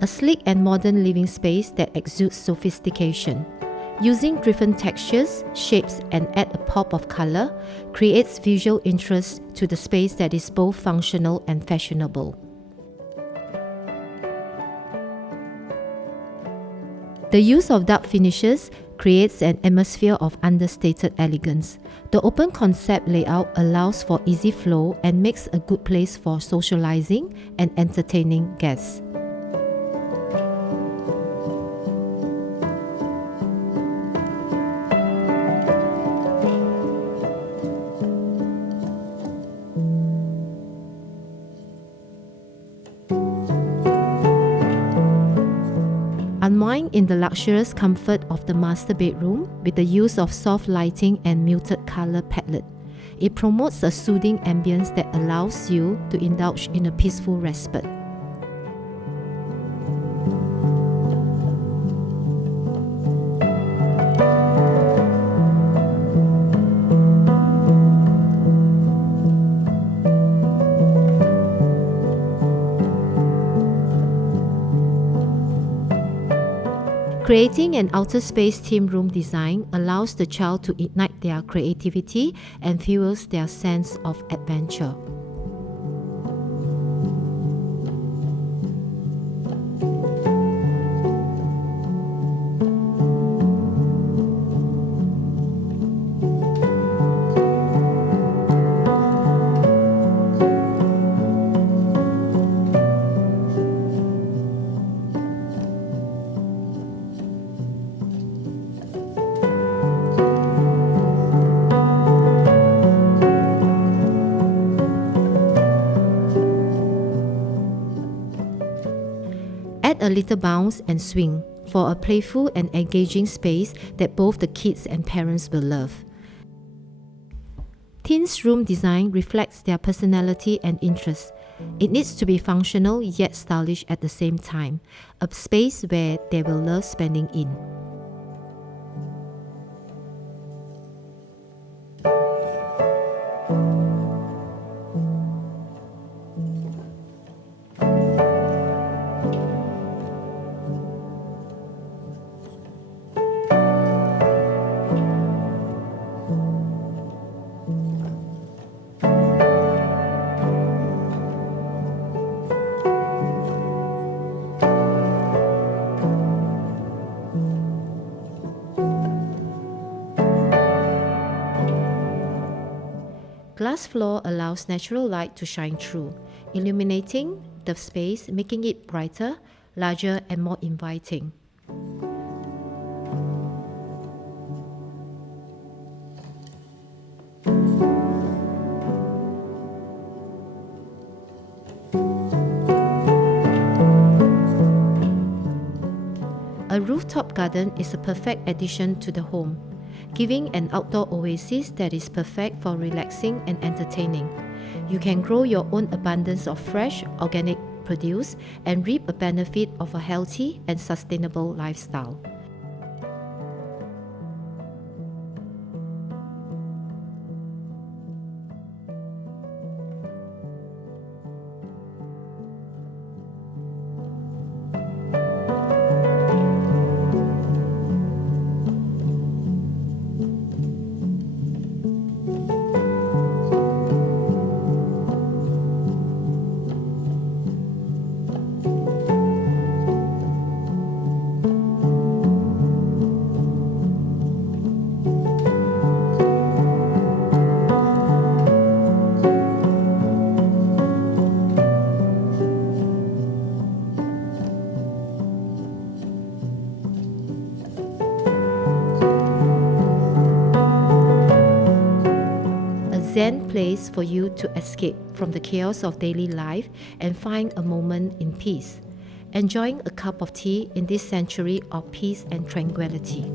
A sleek and modern living space that exudes sophistication. Using different textures, shapes, and add a pop of color creates visual interest to the space that is both functional and fashionable. The use of dark finishes creates an atmosphere of understated elegance. The open concept layout allows for easy flow and makes a good place for socializing and entertaining guests. Unwind in the luxurious comfort of the master bedroom with the use of soft lighting and muted color palette. It promotes a soothing ambience that allows you to indulge in a peaceful respite. Creating an outer space themed room design allows the child to ignite their creativity and fuels their sense of adventure. Add a little bounce and swing for a playful and engaging space that both the kids and parents will love. Teens' room design reflects their personality and interests. It needs to be functional yet stylish at the same time, a space where they will love spending in. Glass floor allows natural light to shine through, illuminating the space, making it brighter, larger, and more inviting. A rooftop garden is a perfect addition to the home, giving an outdoor oasis that is perfect for relaxing and entertaining. You can grow your own abundance of fresh, organic produce and reap a benefit of a healthy and sustainable lifestyle. Zen place for you to escape from the chaos of daily life and find a moment in peace, enjoying a cup of tea in this sanctuary of peace and tranquility.